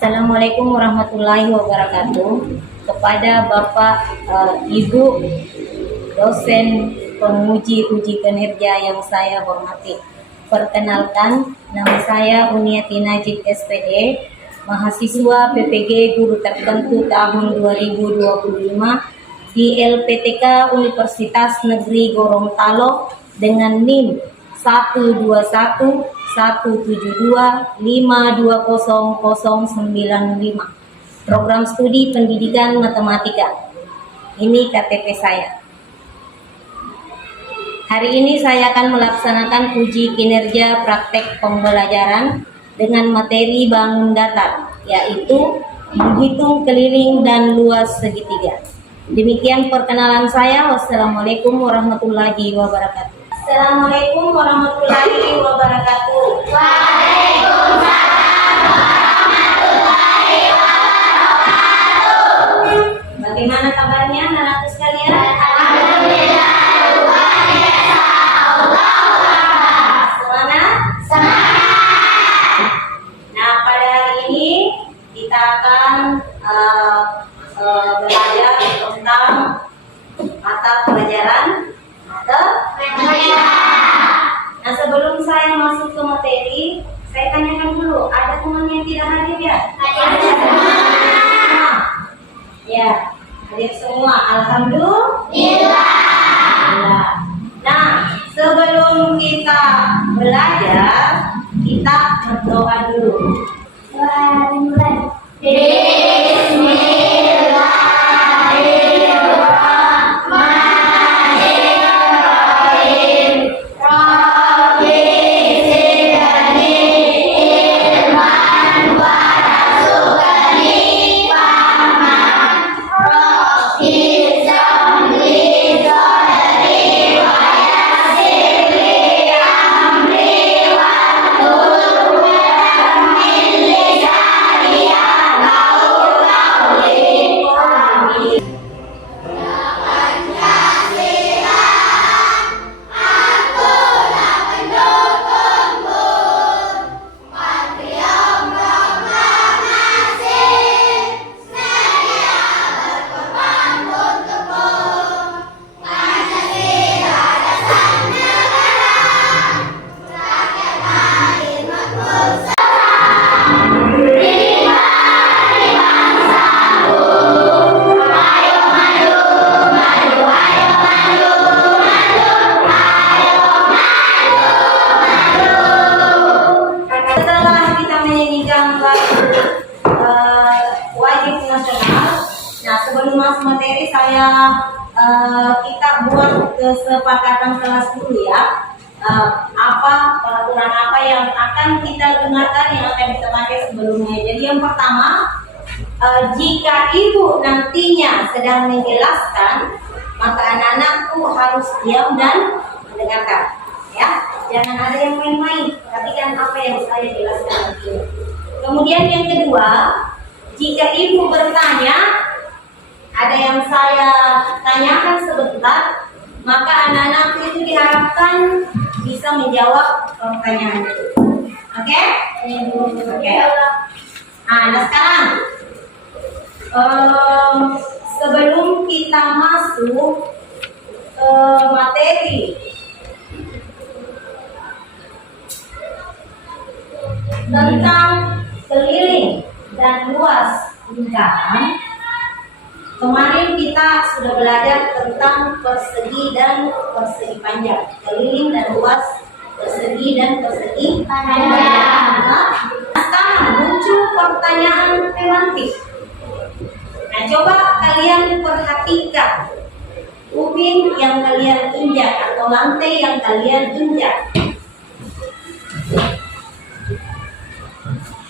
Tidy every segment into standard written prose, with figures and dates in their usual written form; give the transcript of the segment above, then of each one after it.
Assalamualaikum warahmatullahi wabarakatuh. Kepada Bapak, Ibu, dosen penguji uji kinerja yang saya hormati. Perkenalkan, nama saya Uniati Najib SPD, mahasiswa PPG Guru Tertentu tahun 2025 di LPTK Universitas Negeri Gorontalo dengan NIM 1211725200095, program studi pendidikan matematika. Ini KTP saya. Hari ini saya akan melaksanakan uji kinerja praktek pembelajaran dengan materi bangun datar, yaitu menghitung keliling dan luas segitiga. Demikian perkenalan saya. Wassalamualaikum warahmatullahi wabarakatuh. Assalamualaikum warahmatullahi wabarakatuh. Waalaikumsalam warahmatullahi wabarakatuh. Bagaimana kabarnya anak-anakku sekalian? Alhamdulillah luar biasa. Allah. Semangat? Semangat. Nah, pada hari ini kita akan belajar tentang mata pelajaran matematika. Nah, sebelum saya masuk ke materi, saya tanyakan dulu, ada teman yang tidak hadir ya? Ada semua. Ya, hadir semua. Alhamdulillah. Nah, sebelum kita belajar, kita berdoa dulu. Wajib nasional. Nah, sebelum masuk materi kita buat kesepakatan kelas dulu ya. Apa peraturan apa yang akan kita gunakan, yang akan kita pakai sebelumnya. Jadi yang pertama, jika ibu nantinya sedang menjelaskan, maka anak-anakku harus diam dan mendengarkan. Ya, jangan ada yang main-main. Perhatikan apa yang saya jelaskan nanti. Kemudian yang kedua, jika ibu bertanya, ada yang saya tanyakan sebentar, maka anak-anak itu diharapkan bisa menjawab pertanyaan itu. Oke? Oke. Nah, sekarang sebelum kita masuk ke materi, tentang keliling dan luas lingkaran, kemarin kita sudah belajar tentang persegi dan persegi panjang, keliling dan luas, persegi dan persegi panjang. Nah, sekarang muncul pertanyaan semantik. Nah, coba kalian perhatikan ubin yang kalian injak atau lantai yang kalian injak.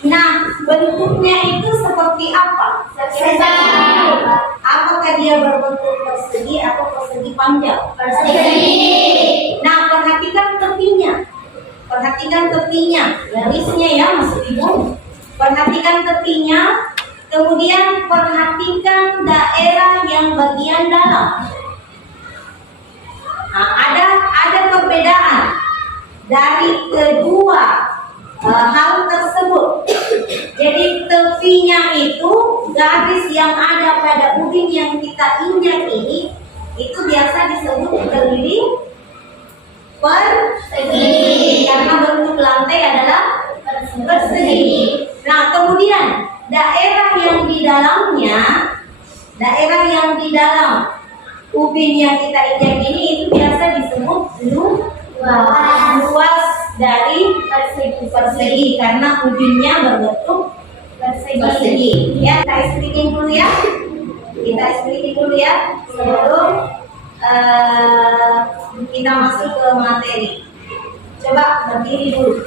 Nah, bentuknya itu seperti apa? Apakah dia berbentuk persegi atau persegi panjang? Persegi. Nah, perhatikan tepinya. Perhatikan tepinya, garisnya ya, maksud ibu. Perhatikan tepinya. Kemudian perhatikan daerah yang bagian dalam. Nah, ada perbedaan dari kedua hal tersebut. Jadi tepinya yang ada pada ubin yang kita injak ini itu biasa disebut berdiri persegi karena bentuk lantai adalah persegi. Nah, kemudian daerah yang di dalam ubin yang kita injak ini itu biasa disebut luas dari persegi karena ubinnya berbentuk persegi. Ya, kita explaining dulu ya. Sebelum kita masuk ke materi. Coba berdiri dulu.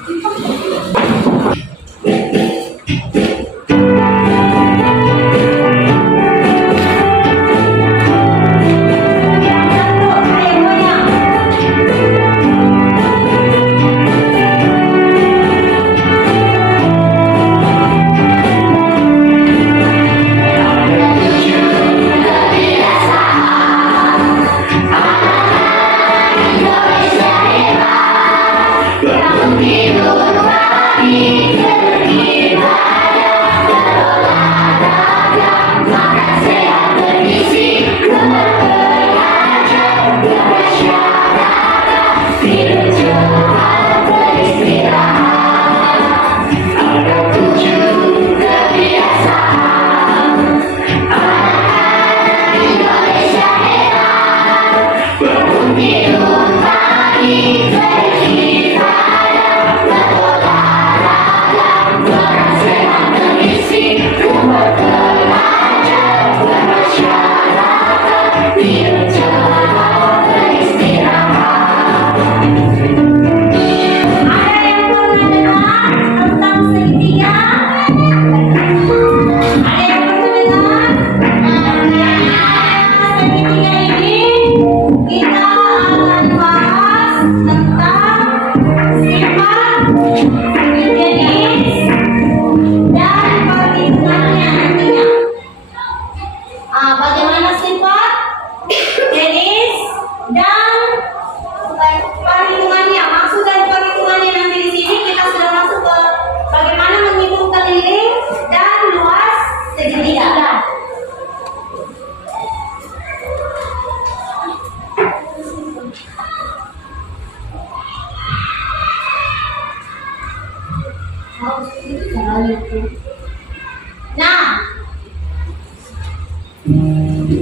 Nah,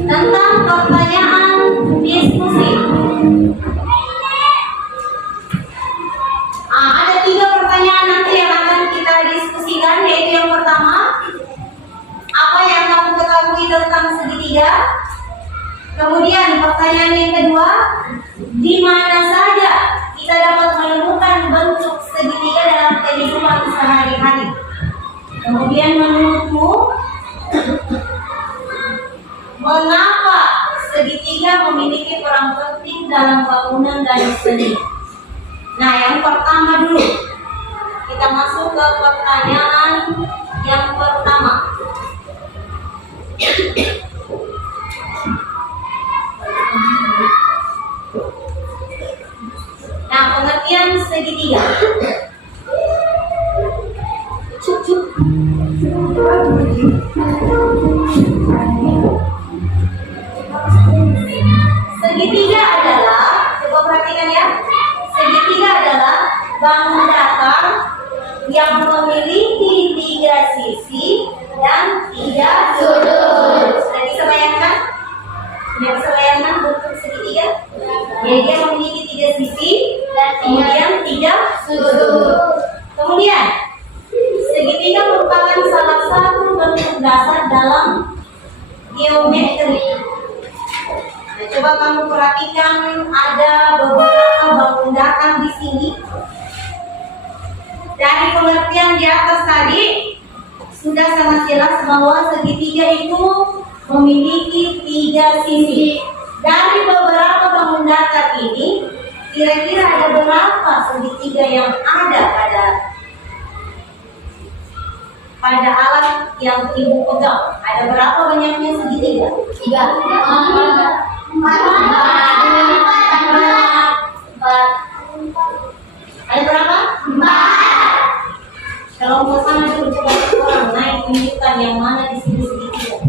tentang pertanyaan diskusi. Ada 3 pertanyaan nanti yang akan kita diskusikan, yaitu yang pertama, apa yang kamu ketahui tentang segitiga? Kemudian pertanyaan yang kedua, di mana saja kita dapat menemukan bentuk segitiga dalam kehidupan sehari-hari? Kemudian menurutmu, mengapa segitiga memiliki peran penting dalam bangunan dan seni? Nah, yang pertama dulu, kita masuk ke pertanyaan yang pertama. Nah, pengertian segitiga. Segitiga adalah, coba perhatikan ya, segitiga adalah bangun datar yang memiliki 3 sisi dan 3 sudut. Sudah bisa bayangkan? Bentuk segitiga? Jadi dia memiliki 3 sisi dan kemudian 3 sudut. Kemudian segitiga merupakan salah satu bentuk dasar dalam geometri. Nah, coba kamu perhatikan, ada beberapa bangun datar di sini. Dari pengertian di atas tadi sudah sangat jelas bahwa segitiga itu memiliki 3 sisi. Dari beberapa bangun datar ini, kira-kira ada berapa segitiga yang ada pada alat yang ibu pegang? Ada berapa banyaknya segitiga? 3. 4. Ada berapa? 4. Kalau mau sana dulu, coba orang naik tunjukkan yang mana di sini segitiga.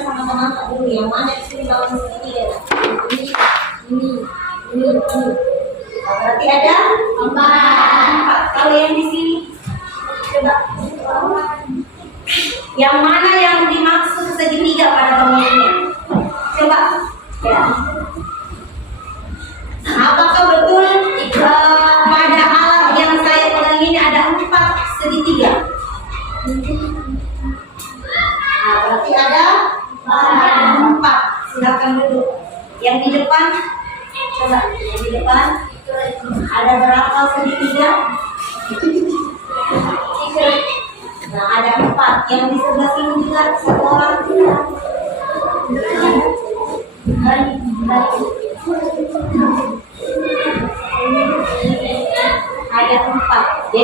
sama-sama angkat dulu. Yang mana di sini lawan segitiga? Ini. Nah, berarti ada 4. Kalau yang di sini, coba. Yang mana yang dimaksud segitiga pada pemilihannya? Coba. Ya. Apakah betul pada alat yang saya pegang ini ada 4 segitiga? Nah, berarti ada 4. Silakan duduk. Yang di depan, coba. Yang di depan ada berapa segitiga? Nah, ada 4. Yang di sebelah sini juga 1 orang. Ada 4.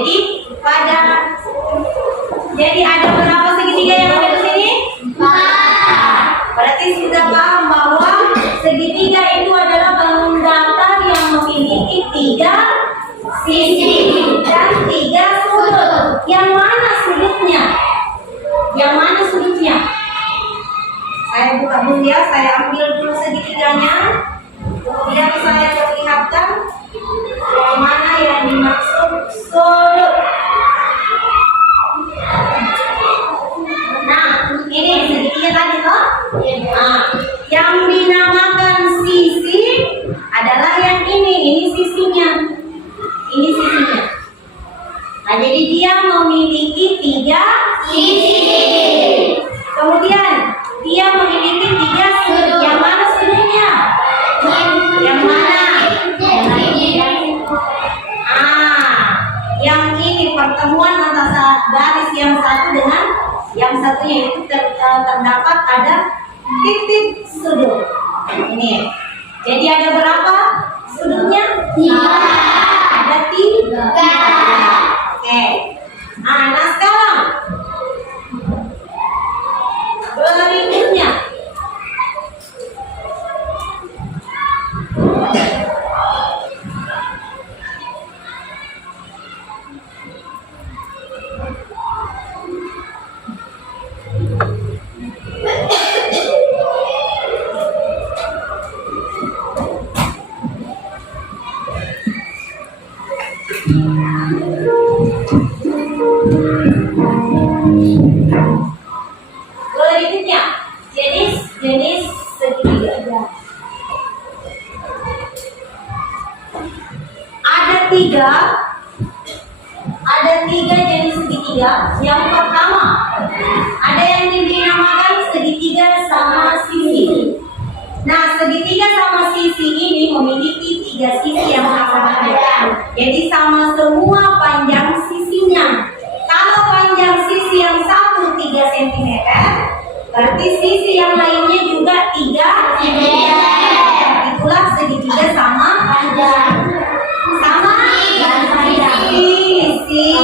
Jadi ada berapa segitiga yang ada di sini? 4. Berarti sudah paham bahwa segitiga itu adalah bangun datar yang memiliki 3 sisi dan 3 sudut. Yang mana sudutnya? Saya buka dulu ya, saya ambil dulu segitiganya. Kemudian saya perlihatkan yang mana yang dimaksud sudut. Nah, ini segitiga tadi toh. Nah, yang dinamakan sisi adalah yang ini sisinya. Ini sisinya. Nah, jadi dia memiliki 3 sisi. Kemudian dia memiliki 3 sudut. Yang mana sudutnya? Yang mana? Yang ini pertemuan antara garis yang satu dengan yang satunya itu terdapat ada titik sudut. Ini. Jadi ada berapa sudutnya? 3. Ada 3. Oke. Nah sekarang berikutnya. Berikutnya jenis segitiga. Ada tiga jenis segitiga. Yang pertama ada yang dinamakan segitiga sama sisi. Nah, segitiga sama sisi ini memiliki 3 sisi yang sama. Jadi sama semua panjang sisinya. Kalau panjang sisi yang satu 3 cm, berarti sisi yang lainnya juga 3 cm. Itulah segitiga sama panjang. Sama panjang. Sisi.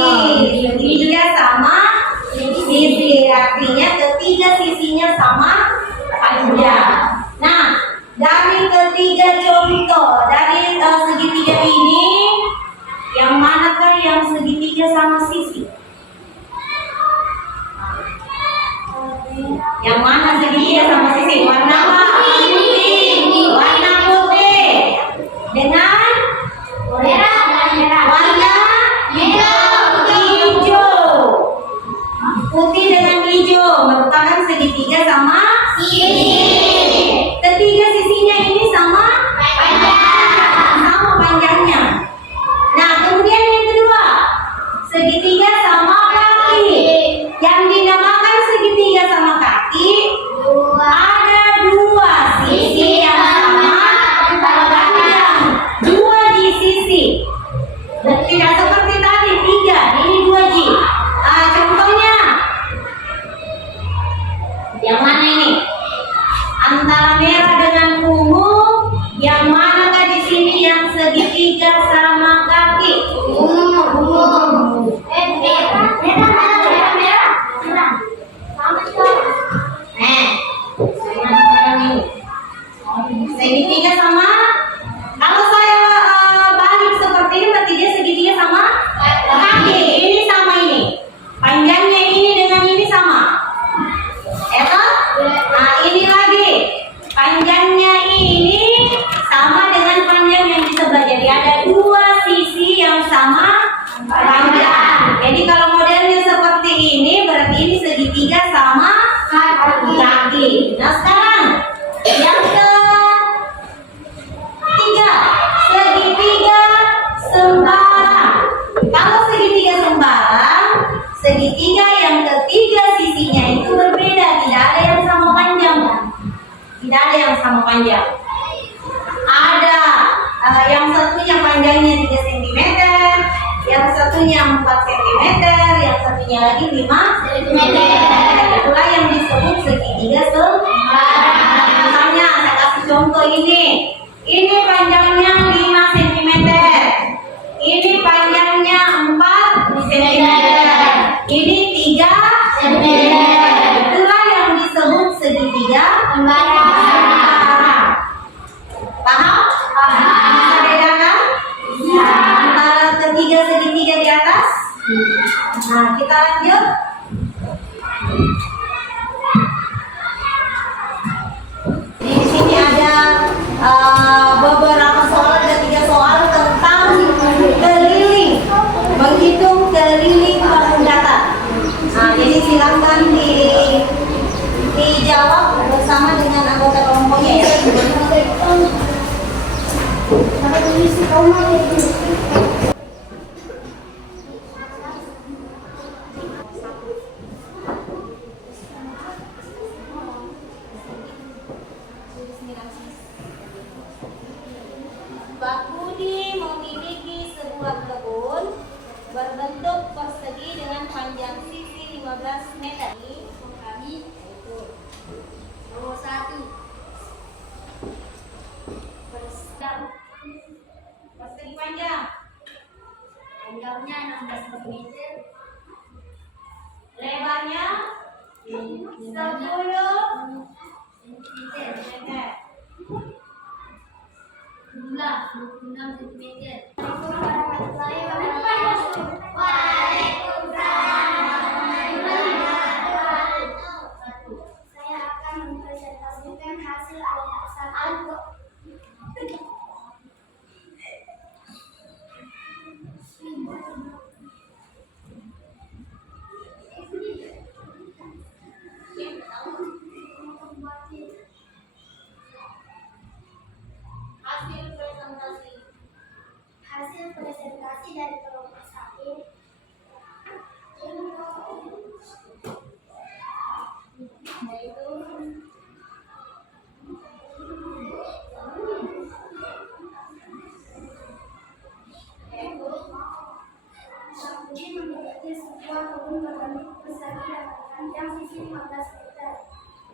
Segitiga sama sisi. Artinya ketiga sisinya sama panjang. Nah, dari ketiga contoh dari segitiga ini, yang manakah yang segitiga sama sisi? Yang mana segitiga sama sisi? Warna apa? Warna putih dengan warna hijau. Putih dengan hijau merupakan segitiga sama sisi. Ketiga sisinya ini sama panjangnya. Nah, kemudian yang kedua, segitiga sama kaki. Yang dinamakan segitiga sama kaki, ada 2 sisi yang sama panjang. 2 di sisi. ada yang sama panjang. Ada yang satunya panjangnya 3 cm, yang satunya 4 cm, yang satunya lagi 5 cm. Itulah yang disebut segitiga sembarangan. Misalnya saya kasih contoh ini. Ini panjangnya 5 cm. Ini panjangnya 4 cm. Ini 3 cm. Itulah yang disebut segitiga sembarangan. Paham? Bisa bedakan? Antara ketiga segitiga di atas. Nah, kita lanjut. Di sini ada beberapa soal, ada 3 soal tentang keliling, menghitung keliling patung datar. Nah, jadi silakan dijawab bersama dengan anggota kelompoknya ya. Pak Budi memiliki sebuah kebun berbentuk persegi dengan panjang sisi 15 meter. Kami itu nomor 1. Persegi panjang. Panjangnya 16 cm. Lebarnya 10 cm. Jumlah 26 cm. Saya akan mempresentasikan hasil alasan hasil presentasi dari kelompok 1 yaitu Budi memiliki sebuah kebun berbentuk persegi dengan panjang sisi 15 meter.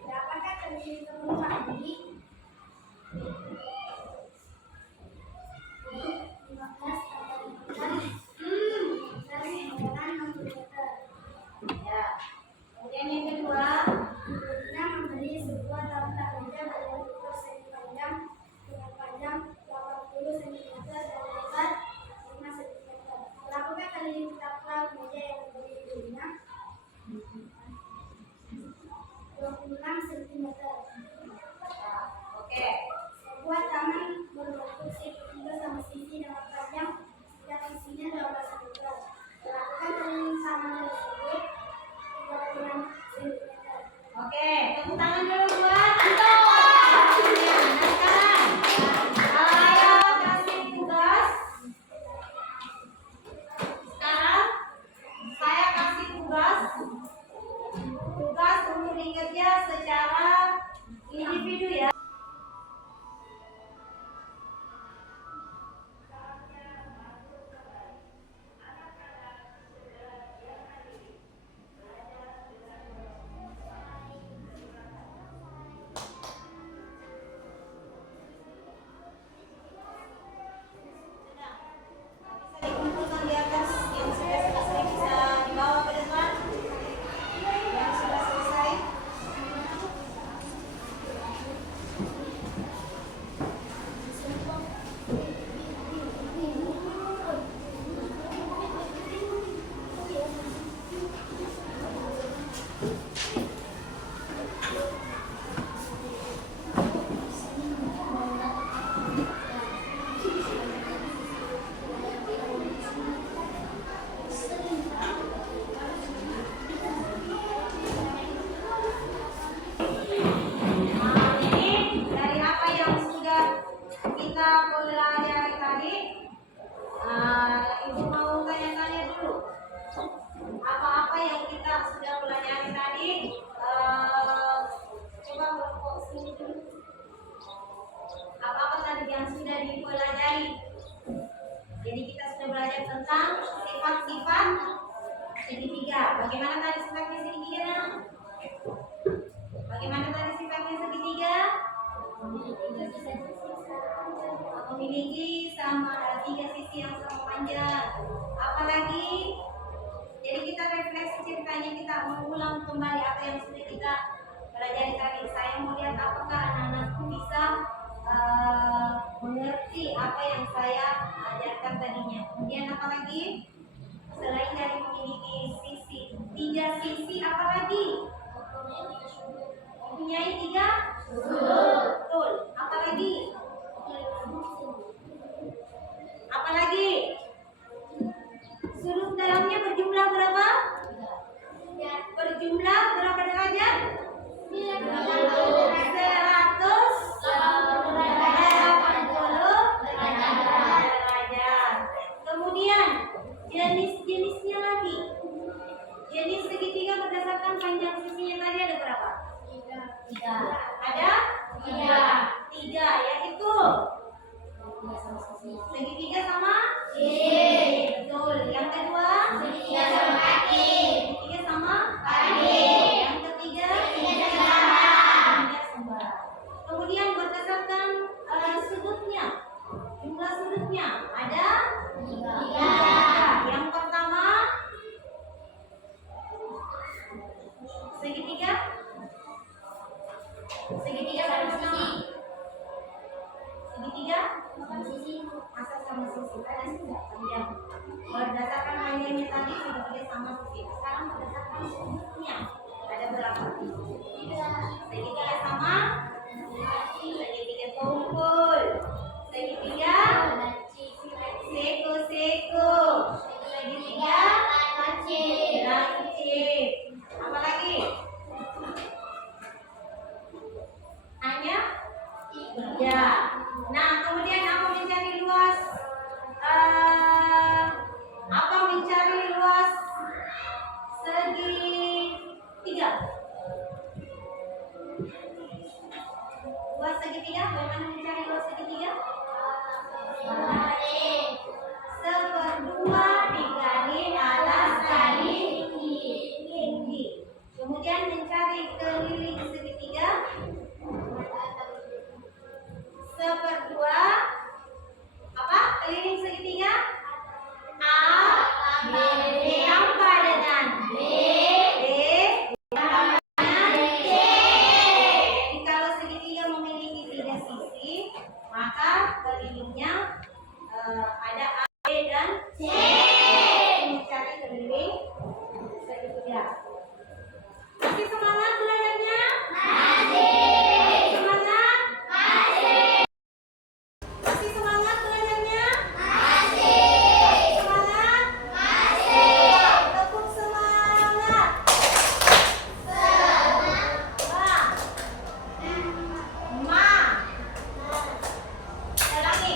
Berapakah keliling kebun Pak Budi? 15 kali 60 meter. Ya. Kemudian yang kedua, Budi membeli sebuah taplak meja berbentuk persegi panjang dengan panjang 80 cm dan lebar 5 cm. Berapakah keliling taplak meja yang dibeli Budinya? 26 cm. Oke. Sebuah tentang sifat-sifat segitiga. Bagaimana tadi sifatnya segitiga? Bagaimana tadi sifatnya segitiga? Memiliki sama tiga sisi yang sama panjang. Apalagi? Jadi kita refleksi ceritanya, kita mengulang kembali apa yang sudah kita pelajari tadi. Saya mau lihat apakah anak-anakku bisa mengerti apa yang saya ajarkan tadinya. Kemudian apa lagi? Selain dari memiliki sisi, tiga sisi, apa lagi? Mempunyai tiga sudut. Betul. Apa lagi? Apa lagi? Sudut dalamnya berjumlah berapa? Berjumlah berapa derajat? 180 derajat. Kemudian jenis-jenisnya lagi. Jenis segitiga berdasarkan panjang sisinya tadi ada berapa? 3. Ada? 3, yaitu segitiga sama sisi. Betul. Yang kedua, segitiga sama kaki. Segitiga sama kaki. Yang ketiga, segitiga sebelah. Kemudian berdasarkan sudutnya, jumlah sudutnya ada 3. Yang pertama, segitiga sama sisi. Segitiga masa sama sisi tadi sudah panjang. Berdasarkan panjangnya tadi segitiga sama sisi. Sekarang berdasarkan sudutnya ada berapa? Segitiga sama segitiga kumpul, segitiga seko-seko, segitiga lancip. Apa lagi? Hanya 3. Nah, kemudian apa mencari luas? Segitiga. Luas segitiga, bagaimana mencari luas segitiga? 1/2 dikali alas kali tinggi. Kemudian mencari keliling segitiga 1/2 apa? Keliling segitiga A, B yang padangan B yang padangan C. Jadi kalau segitiga memiliki 3 sisi, maka kelilingnya ada A, B dan C. Mencari keliling segitiga. Masih semangat belajarnya? Masih. Semangat? Masih. Masih semangat belajarnya? Masih. Semangat? Masih. Tepuk semangat. Ma. Ulangi.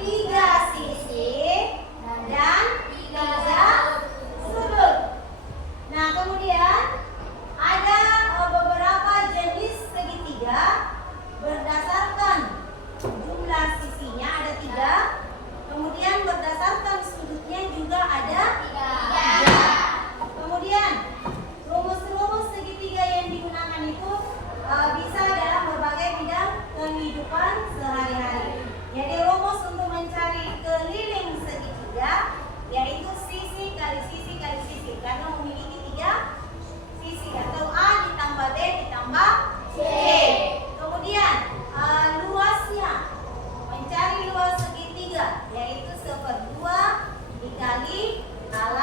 tiga sisi dan tiga sudut. Nah, kemudian ada beberapa jenis segitiga berdasarkan jumlah sisinya ada 3, kemudian berdasarkan sudutnya juga ada 3. Kemudian rumus-rumus segitiga yang digunakan itu bisa dalam berbagai bidang kehidupan sehari-hari. Jadi rumus untuk mencari keliling segitiga yaitu sisi kali sisi kali sisi, karena memiliki 3 sisi, atau A ditambah B ditambah C. Kemudian luasnya, mencari luas segitiga yaitu 1/2 dikali ala